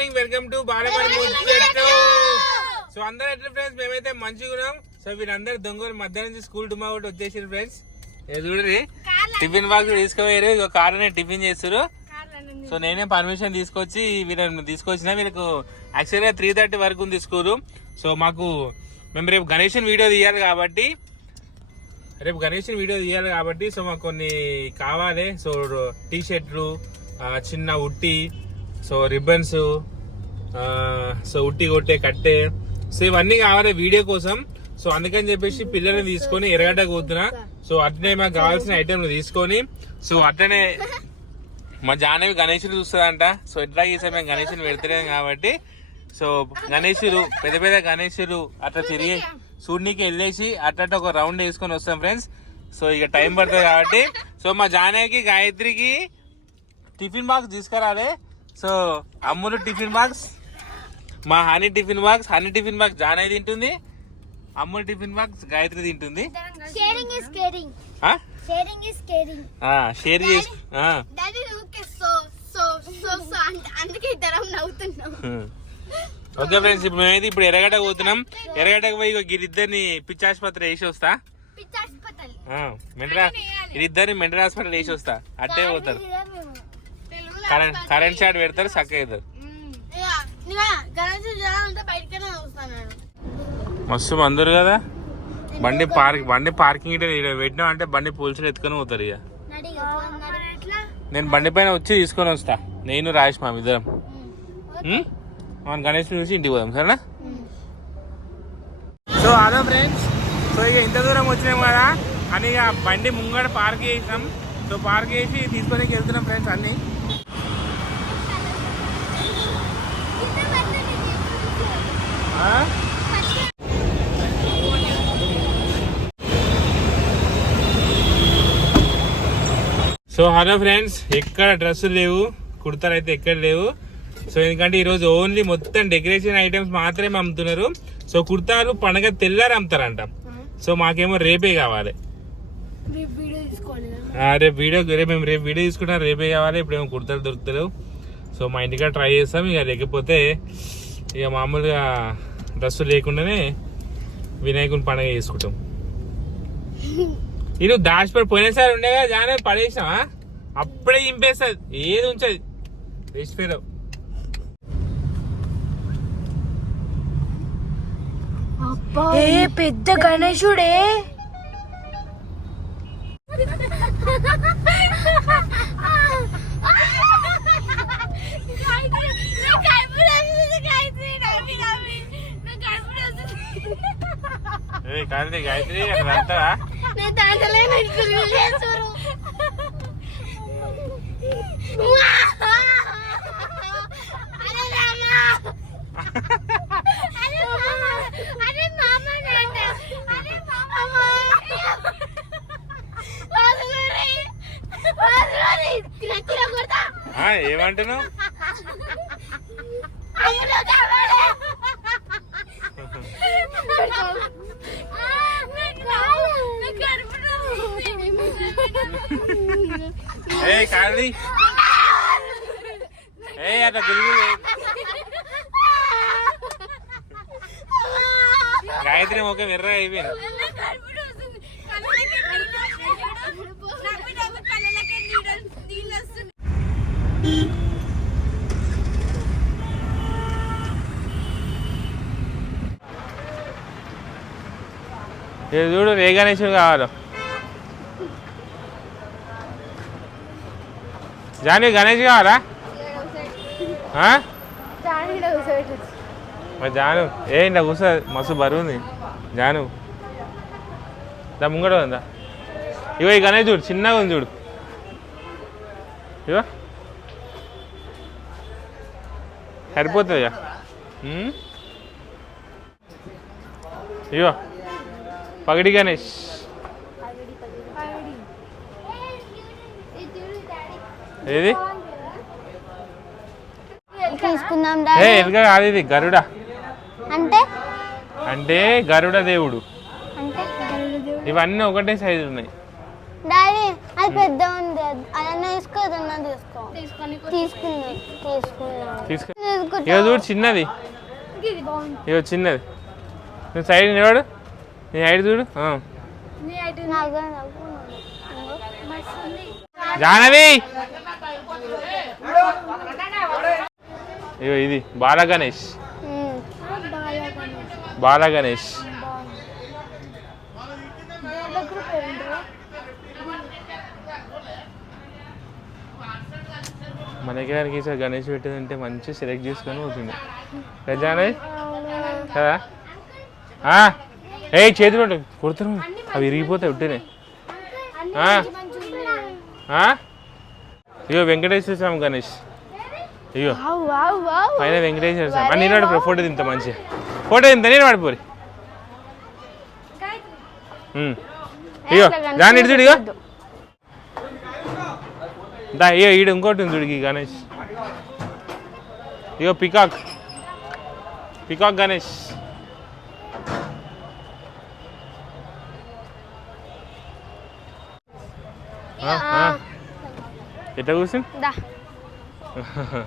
Morning welcome to ముచ్చట్లు so అందరూ ఎట్లా ఫ్రెండ్స్ మేమైతే మంచిగా ఉన్నాం. సో వీరందరు దొంగలు మధ్య నుంచి స్కూల్ డుమా ఒకటి వచ్చేసారు ఫ్రెండ్స్ చూడరి టిఫిన్ బాక్స్ తీసుకుపోయారు. ఇక కార్లోనే టిఫిన్ చేస్తారు సో నేనే పర్మిషన్ తీసుకొచ్చి వీళ్ళని తీసుకొచ్చిన. వీళ్ళకు యాక్చువల్గా త్రీ థర్టీ వరకు ఉంది స్కూల్ సో మాకు మేము రేపు గణేషన్ వీడియో తీయాలి కాబట్టి రేపు గణేషన్ వీడియో తీయాలి కాబట్టి సో మాకు కొన్ని కావాలి. సో టీ షర్ట్లు చిన్న ఉట్టి సో రిబ్బన్స్ సో ఉట్టి కొట్టే కట్టే. సో ఇవన్నీ కావాలి వీడియో కోసం. సో అందుకని చెప్పేసి పిల్లల్ని తీసుకొని ఎరగడ్డ కూతున్నా సో అట్లనే మాకు కావాల్సిన ఐటెంలు తీసుకొని. సో అట్లనే మా జానవి గణేషుని చూస్తుందంట. సో ఎట్లా చేసాం మేము గణేషుని పెడతలేం కాబట్టి. సో గణేషులు పెద్ద పెద్ద గణేషులు అట్లా తిరిగి సూర్యునికి వెళ్ళేసి అట్ట ఒక రౌండ్ వేసుకొని వస్తాం ఫ్రెండ్స్. సో ఇక టైం పడుతుంది కాబట్టి. సో మా జానవికి గాయత్రికి టిఫిన్ బాక్స్ తీసుకురాలే. సో అమ్ములు టిఫిన్ బాక్స్ మా honey tiffin box honey tiffin box Jahnavi తింటుంది అమ్ములు టిఫిన్ బాక్స్ గాయత్రి తింటుంది. షేరింగ్ ఇస్ కేరింగ్ ఆ? షేరింగ్ ఇస్ కేరింగ్ ఆ, షేర్ చేసు ఆ. డాడీ ఊకే సో సో సో సో అంటే అందుకే ఇద్దరం నవ్వుతున్నాం. ఓకే ఫ్రెండ్స్ ఇప్పుడు మేమైతే ఇప్పుడు ఎర్రగడ్డ పోతున్నాం. ఎర్రగడ్డకు పోయి ఇగో వీరిద్దరిని పిచ్చి ఆసుపత్రి వేసి వస్తా. మెంటల్ వీరిద్దరిని మెంటల్ హాస్పిటల్ వేసి వస్తా. అట్టే పోతారు. కరెంట్ కరెంట్ షాట్ పెడతారు చక్క అవుతారు మస్తు అందరు కదా? బండి పార్క్ బండి పార్కింగ్ పెట్టినాం అంటే బండి పోలీసులు ఎత్తుకొని పోతారు ఇక. నేను బండి పైన వచ్చి తీసుకొని వస్తా. నేను రాజేష్ మా ఇద్దరం? మన గణేష్ నుంచి ఇంటికి పోదాం సరేనా? So hello friends. సో ఇక ఇంత దూరం వచ్చినాం కదా అని ఇక బండి ముంగడ పార్క్ చేసినాం. సో పార్క్ చేసి తీసుకొని వెళ్తున్నాం ఫ్రెండ్స్ అన్ని. సో హలో ఫ్రెండ్స్ ఎక్కడ డ్రెస్సులు లేవు కుర్తాలు అయితే ఎక్కడ లేవు. సో ఎందుకంటే ఈరోజు ఓన్లీ మొత్తం డెకరేషన్ ఐటమ్స్ మాత్రమే అమ్ముతున్నారు. సో కుర్తాలు పండగ తెల్లారి అమ్ముతారంట. సో మాకేమో రేపే కావాలి. రేపు వీడియో రేపు మేము రేపు వీడియో తీసుకుంటాం రేపే కావాలి. ఇప్పుడేమో కుర్తాలు దొరుకుతలేవు. సో మా ఇంటికాడ ట్రై చేస్తాం ఇక లేకపోతే ఇక మామూలుగా డ్రెస్సు లేకుండానే వినాయకుని పండగ చేసుకుంటాం. ఇది దాచిపెట్టి పోయినసారి ఉండే కదా జానే పడేసినావా? అప్పుడే ఇంపేస్తుంది ఏది ఉంచదు. వేసిపోయావు ఏ పెద్ద గణేశుడే? ఏ కాదు గాయత్రి అక్కడ అంటారా నేను చేస్తారు అరే రామా అరే మామా అరే మామా నాన్న అరే మామా వాసులరి వాసులరి తిరగ కొడతా ఆ, ఏమంటున్నావు అమ్ములో కావాలి ఏ కాదు ఏ అట్లా గురుగు గాయత్రి ఒక వెర్ర అయిపోయింది. ఏ చూడు ఏ కావాలో. జానీ గణేష్ కావాలా ఆ? మరి జాను. ఏ కూర్చో మస్తు బరువు ఉంది జాను. దా ముంగడ ఉందా ఇగో ఈ గణేష్ చూడు చిన్నగా ఉంది చూడు. ఇగో. సరిపోతుంది ఇక పగడి గణేష్. ఏది? తీసుకుందాం ఏ ఎలుక కాదు ఇది గరుడ. అంటే? అంటే గరుడ దేవుడు. అంటే ఇవన్నీ ఒకటే సైజు ఉన్నాయి. డాడీ అది పెద్ద ఉంది. అదన్నా తీసుకో అదన్నా తీసుకో. తీసుకొని తీసుకుందాం తీసుకుందాం. తీసుకో తీసుకుంటాం. ఇక చూడు చిన్నది. ఇది బాగుంది. ఇక చిన్నది. నువ్వు సైడ్ నిలబడు నీ హైట్ చూడు. ఆ. నీ ఐటమ్ నాకు నాకు మస్తు ఉంది. జాహ్నవి ఇగో ఇది బాల గణేష్ బాల గణేష్ మనకి గారికి సార్ గణేష్ పెట్టేదంటే మంచి సెలెక్ట్ చేసుకొని పోతుంది కదా కదా? ఆ, చేతులు పెట్టు. కొడుతున్నావు అవి విరిగిపోతాయి ఉంటేనే ఇగో వెంకటేశ్వర స్వామి గణేష్. వావ్. పైన వెంకటేశ్వర స్వామి. నేను పడిపో ఫోటో తింటా మంచిగా. ఫోటో తింటా నేను పడిపోరి. ఉమ్. ఇగో దాని ఇటు చూడు ఇగో. దా ఇగో ఈడు ఇంకోటి ఉంది చూడు ఈ గణేష్. ఇగో పికాక్. పికాక్ గణేష్. ఆ. ఎట్లా కూర్చుని దా.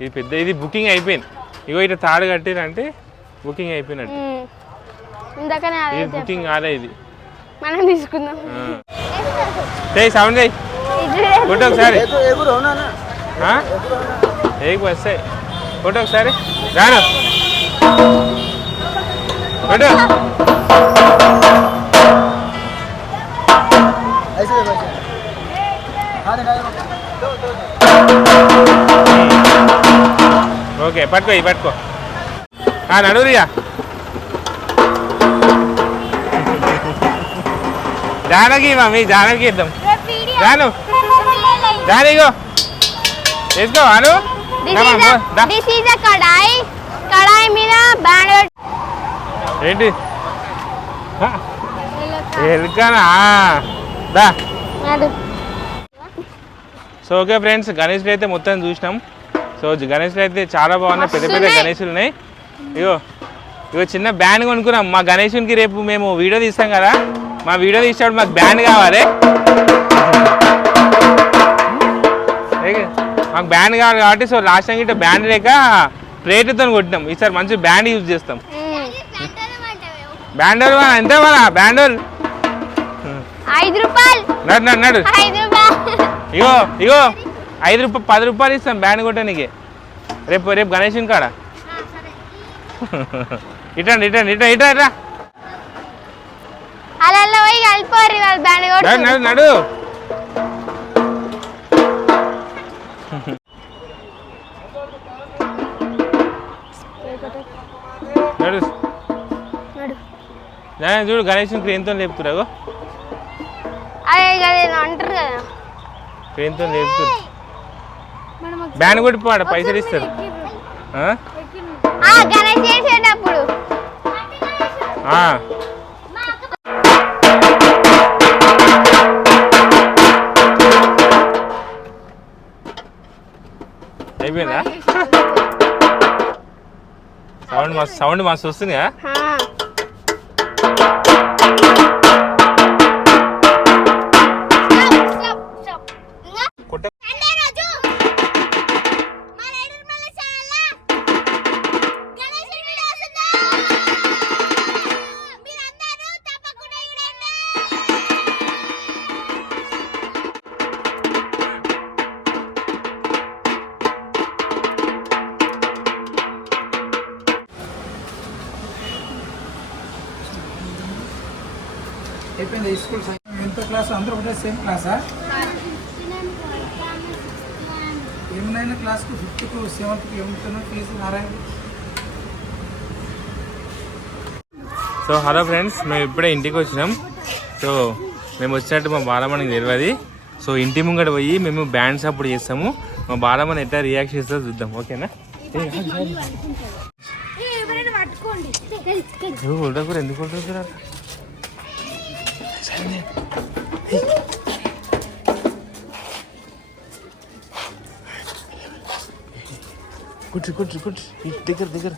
ఇది పెద్ద ఇది బుకింగ్ అయిపోయింది. ఇగో ఇట్లా తాడు కట్టిరంటే బుకింగ్ అయిపోయినట్టు. ఇది బుకింగ్ కాలే ఇది. మనం తీసుకుందాం. చేయి సౌండ్ చేయి. ఫోటో ఒకసారి? ఏక్ బస్ ఫోటో ఒకసారి. రాను? ఫోటో. ఓకే పట్టుకో ఇవి పట్టుకో. ఆ, నడువురియా జానకి మమ్మీ జానకి ఇద్దాం. జాను. జానిగో తీసుకో అను. దిస్ ఈజ్ అ కడాయి. కడాయి మీద బ్యాండ్ ఏంటి? ఎలుకనా? దా. సో ఓకే ఫ్రెండ్స్ గణేష్లు అయితే మొత్తం చూసినాం. సో గణేష్లు అయితే చాలా బాగున్నాయి పెద్ద పెద్ద. గణేషులు ఉన్నాయి. ఇగో ఇగో చిన్న బ్యాండ్ కొనుక్కున్నాం. మా గణేషునికి రేపు మేము వీడియో తీస్తాం కదా. మా వీడియో తీసేటప్పుడు మాకు బ్యాండ్ కావాలి. మాకు బ్యాండ్ కావాలి కాబట్టి సో లాస్ట్ టైం గిట్ట బ్యాండ్ లేక ప్లేట్తో కొట్టినాం. ఈసారి మంచి బ్యాండ్ యూజ్ చేస్తాం. బ్యాండోల్ ఎంత మన బ్యాండోల్ ఐదు రూపాయలు. నడు నడు నడు. ఇగో ఇగో ఐదు రూపాయలు పది రూపాయలు ఇస్తాం బ్యాండ్ కొట్టడానికి రేపు రేపు గణేషుని కాడ. ఇటండి ఇటండి ఇట ఇట. ఇట నడు నడు. చూడు గణేషుని క్రేన్తో లేపుతురాగో అదే అంటారు కదా. క్రేన్తో లేపుతురు బ్యాండ్ కొట్టిపోవాడ పైసలు ఇస్తారు. ఆ? ఆ గణేష్ చేసేటప్పుడు. ఆ. అయిపోయిందా? సౌండ్ మస్తు సౌండ్ మస్తు వస్తుందిగా? అయిపోయింది ఈ స్కూల్ ఎంత క్లాస్ అందరూ ఒకటే సేమ్ క్లాసా? ఏమైనా క్లాస్కు? ఫిఫ్త్కు సెవెంత్కు ఏముంటున్నా fees Narayana. So hello friends మేము ఇప్పుడే ఇంటికి వచ్చినాం. సో మేము వచ్చినట్టు మా బాలమ్మనికి తెలియదు. సో ఇంటి ముంగట పోయి మేము బ్యాండ్స్ అప్పుడు చేస్తాము. మా బాలమ్మని ఎట్లా రియాక్ట్ చేస్తుందో చూద్దాం. ఓకేనా? ఎందుకు ఉడకూరా కూర్చో కూర్చో కూర్చో దగ్గర దగ్గర